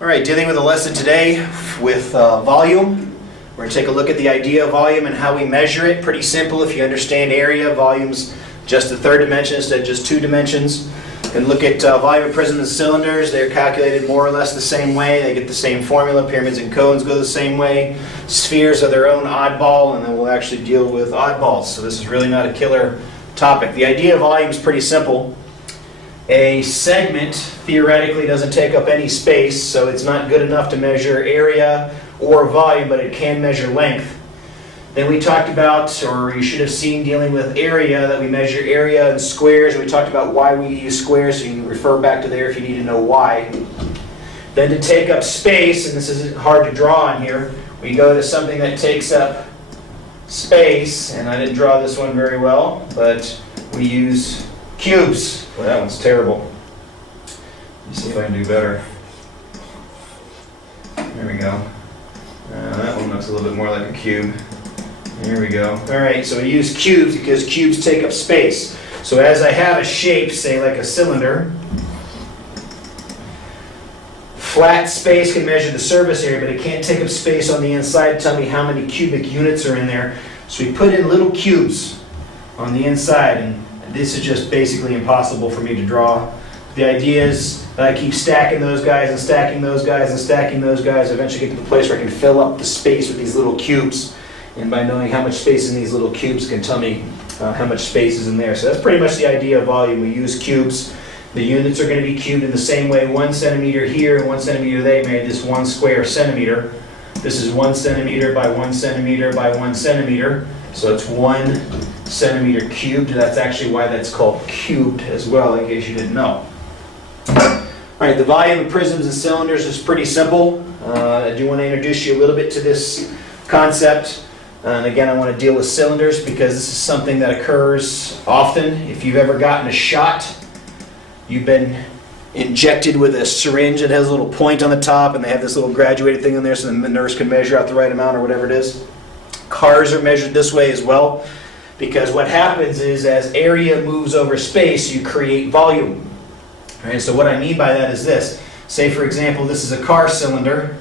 All right, dealing with a lesson today with volume. We're going to take a look at the idea of volume and how we measure it. Pretty simple if you understand area. Volume's just the third dimension instead of just two dimensions. And look at volume of prisms and cylinders. They're calculated more or less the same way. They get the same formula. Pyramids and cones go the same way. Spheres are their own oddball, and then we'll actually deal with oddballs. So this is really not a killer topic. The idea of volume is pretty simple. A segment theoretically doesn't take up any space, so it's not good enough to measure area or volume, but it can measure length. Then we talked about, or you should have seen dealing with area, that we measure area in squares. We talked about why we use squares, so you can refer back to there if you need to know why. Then to take up space, and this is hard to draw on here, we go to something that takes up space, and I didn't draw this one very well, but we use cubes. Well, that one's terrible. Let me see if I can do better. There we go. That one looks a little bit more like a cube. There we go. Alright, so we use cubes because cubes take up space. So as I have a shape, say like a cylinder, flat space can measure the surface area, but it can't take up space on the inside to tell me how many cubic units are in there. So we put in little cubes on the inside, and this is just basically impossible for me to draw. The idea is that I keep stacking those guys and stacking those guys and stacking those guys. Eventually get to the place where I can fill up the space with these little cubes. And by knowing how much space in these little cubes can tell me how much space is in there. So that's pretty much the idea of volume. We use cubes. The units are going to be cubed in the same way. 1 centimeter here and 1 centimeter there made this 1 square centimeter. This is 1 centimeter by 1 centimeter by 1 centimeter. So it's 1 centimeter cubed. That's actually why that's called cubed as well, in case you didn't know. Alright, the volume of prisms and cylinders is pretty simple. I do want to introduce you a little bit to this concept. And again, I want to deal with cylinders because this is something that occurs often. If you've ever gotten a shot, you've been injected with a syringe that has a little point on the top, and they have this little graduated thing in there so the nurse can measure out the right amount or whatever it is. Cars are measured this way as well, because what happens is as area moves over space, you create volume. All right, so what I mean by that is this. Say, for example, this is a car cylinder.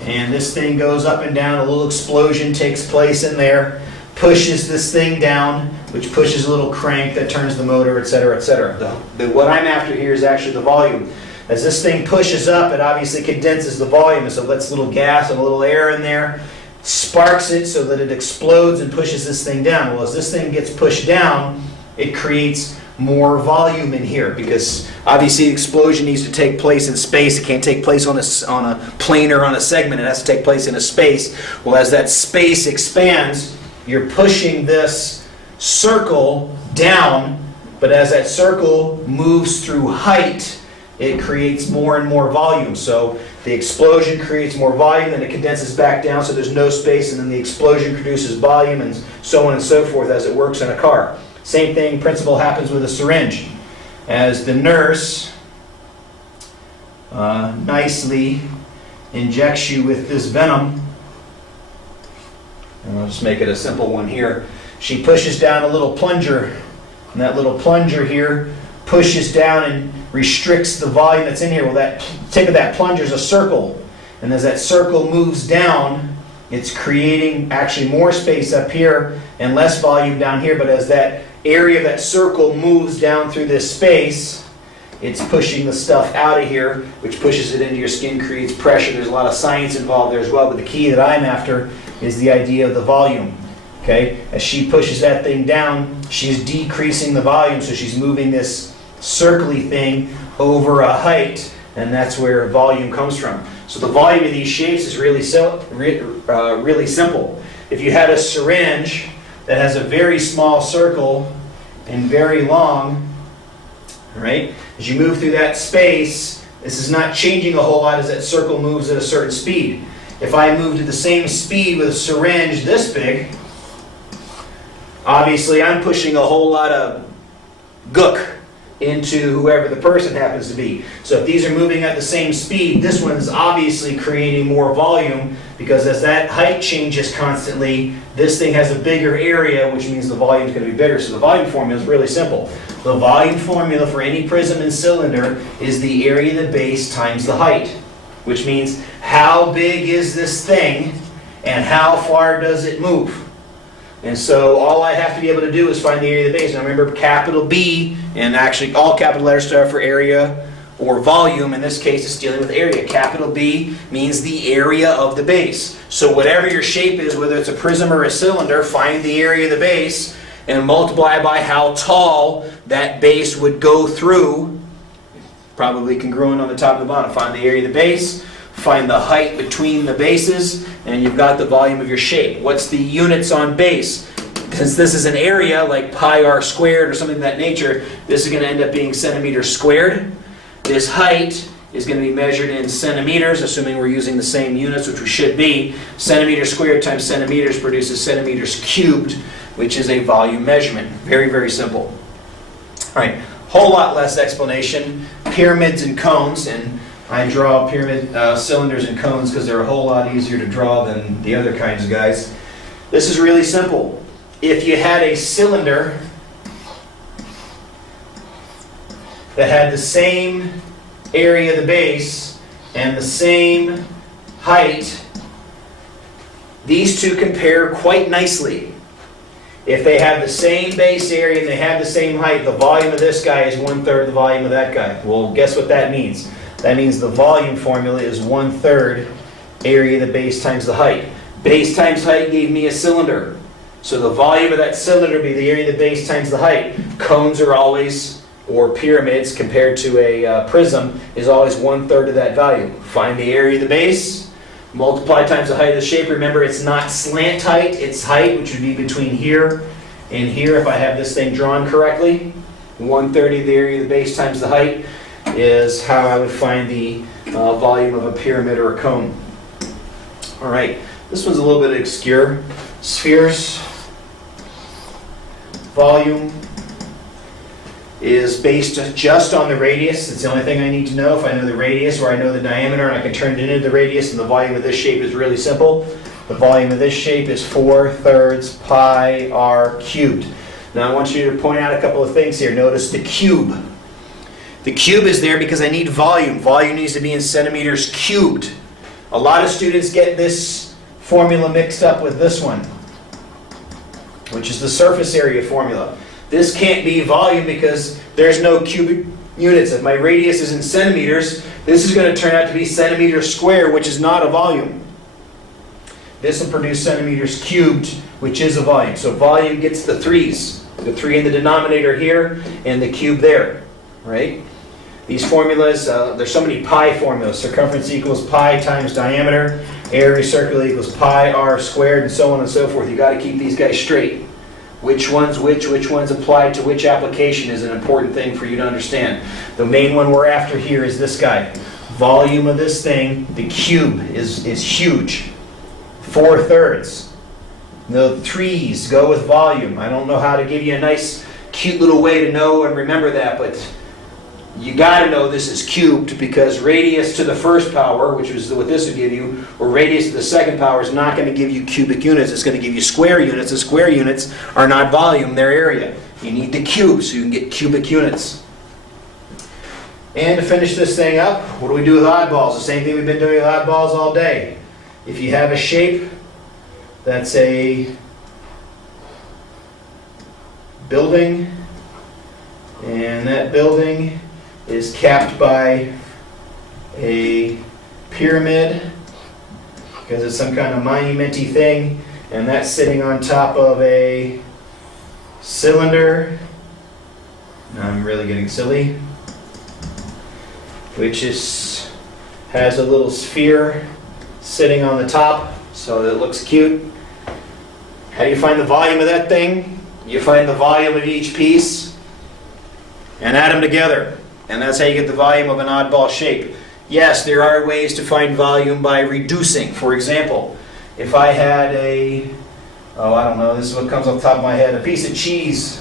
And this thing goes up and down, a little explosion takes place in there, pushes this thing down, which pushes a little crank that turns the motor, etc., etc. What I'm after here is actually the volume. As this thing pushes up, it obviously condenses the volume, so it lets a little gas and a little air in there, sparks it so that it explodes and pushes this thing down. Well, as this thing gets pushed down, it creates more volume in here, because obviously the explosion needs to take place in space. It can't take place on a plane or on a segment. It has to take place in a space. Well, as that space expands, you're pushing this circle down, but as that circle moves through height, it creates more and more volume. So the explosion creates more volume, then it condenses back down so there's no space, and then the explosion produces volume, and so on and so forth as it works in a car. Same thing, principle happens with a syringe. As the nurse nicely injects you with this venom, and I'll just make it a simple one here, she pushes down a little plunger, and that little plunger here pushes down and restricts the volume that's in here. Well, that tip of that plunger is a circle, and as that circle moves down, it's creating actually more space up here and less volume down here, but as that area of that circle moves down through this space, it's pushing the stuff out of here, which pushes it into your skin, creates pressure. There's a lot of science involved there as well, but the key that I'm after is the idea of the volume. Okay? As she pushes that thing down, she's decreasing the volume, so she's moving this circly thing over a height, and that's where volume comes from. So the volume of these shapes is really simple. If you had a syringe that has a very small circle and very long, right? As you move through that space, this is not changing a whole lot as that circle moves at a certain speed. If I moved at the same speed with a syringe this big, obviously I'm pushing a whole lot of gook into whoever the person happens to be. So if these are moving at the same speed, this one's obviously creating more volume, because as that height changes constantly, this thing has a bigger area, which means the volume is going to be bigger. So the volume formula is really simple. The volume formula for any prism and cylinder is the area of the base times the height, which means how big is this thing and how far does it move. And so all I have to be able to do is find the area of the base. Now remember, capital B, and actually all capital letters stand for area or volume. In this case, it's dealing with area. Capital B means the area of the base. So whatever your shape is, whether it's a prism or a cylinder, find the area of the base and multiply by how tall that base would go through. Probably congruent on the top and the bottom. Find the area of the base, find the height between the bases, and you've got the volume of your shape. What's the units on base? Since this is an area like pi r squared or something of that nature, this is going to end up being centimeters squared. This height is going to be measured in centimeters, assuming we're using the same units, which we should be. Centimeters squared times centimeters produces centimeters cubed, which is a volume measurement. Very, very simple. All right, whole lot less explanation. Pyramids and cones, and I draw pyramid cylinders and cones because they're a whole lot easier to draw than the other kinds of guys. This is really simple. If you had a cylinder that had the same area of the base and the same height, these two compare quite nicely. If they have the same base area and they have the same height, the volume of this guy is 1/3 the volume of that guy. Well, guess what that means? That means the volume formula is 1/3 area of the base times the height. Base times height gave me a cylinder. So the volume of that cylinder would be the area of the base times the height. Cones are always, or pyramids compared to a prism, is always 1/3 of that value. Find the area of the base, multiply times the height of the shape. Remember, it's not slant height, it's height, which would be between here and here if I have this thing drawn correctly. 1/3 of the area of the base times the height is how I would find the volume of a pyramid or a cone. All right, this one's a little bit obscure. Spheres, volume is based just on the radius. It's the only thing I need to know. If I know the radius or I know the diameter and I can turn it into the radius, and the volume of this shape is really simple. The volume of this shape is 4/3 pi r cubed. Now I want you to point out a couple of things here. Notice the cube. The cube is there because I need volume. Volume needs to be in centimeters cubed. A lot of students get this formula mixed up with this one, which is the surface area formula. This can't be volume because there's no cubic units. If my radius is in centimeters, this is going to turn out to be centimeters squared, which is not a volume. This will produce centimeters cubed, which is a volume. So volume gets the 3's. The 3 in the denominator here and the cube there, right? These formulas, there's so many pi formulas. Circumference equals pi times diameter. Area circular equals pi r squared, and so on and so forth. You got to keep these guys straight. Which ones apply to which application is an important thing for you to understand. The main one we're after here is this guy. Volume of this thing, the cube is huge. 4/3. The 3's go with volume. I don't know how to give you a nice, cute little way to know and remember that, but you got to know this is cubed because radius to the first power, which is what this would give you, or radius to the second power is not going to give you cubic units. It's going to give you square units. The square units are not volume, they're area. You need the cube so you can get cubic units. And to finish this thing up, what do we do with oddballs? The same thing we've been doing with oddballs all day. If you have a shape that's a building, and that building is capped by a pyramid because it's some kind of monumenty thing, and that's sitting on top of a cylinder. Now I'm really getting silly. Which has a little sphere sitting on the top so that it looks cute. How do you find the volume of that thing? You find the volume of each piece and add them together. And that's how you get the volume of an oddball shape. Yes, there are ways to find volume by reducing. For example, if I had I don't know, this is what comes off the top of my head, a piece of cheese.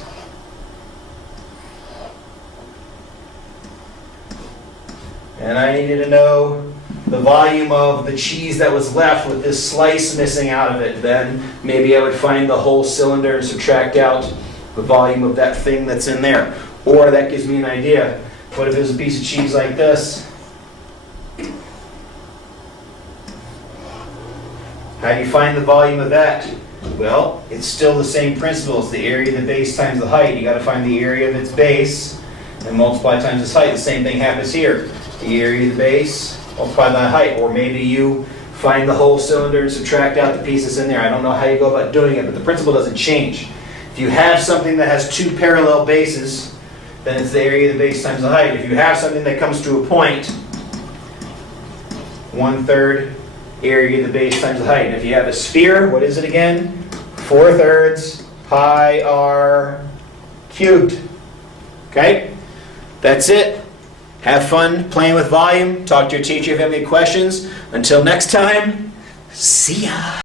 and I needed to know the volume of the cheese that was left with this slice missing out of it, then maybe I would find the whole cylinder and subtract out the volume of that thing that's in there. Or that gives me an idea. What if it was a piece of cheese like this? How do you find the volume of that? Well, it's still the same principle. It's the area of the base times the height. You got to find the area of its base and multiply times its height. The same thing happens here. The area of the base, multiply by the height. Or maybe you find the whole cylinder and subtract out the pieces in there. I don't know how you go about doing it, but the principle doesn't change. If you have something that has two parallel bases, then it's the area of the base times the height. If you have something that comes to a point, 1/3 area of the base times the height. If you have a sphere, what is it again? 4/3 pi r cubed. Okay? That's it. Have fun playing with volume. Talk to your teacher if you have any questions. Until next time, see ya.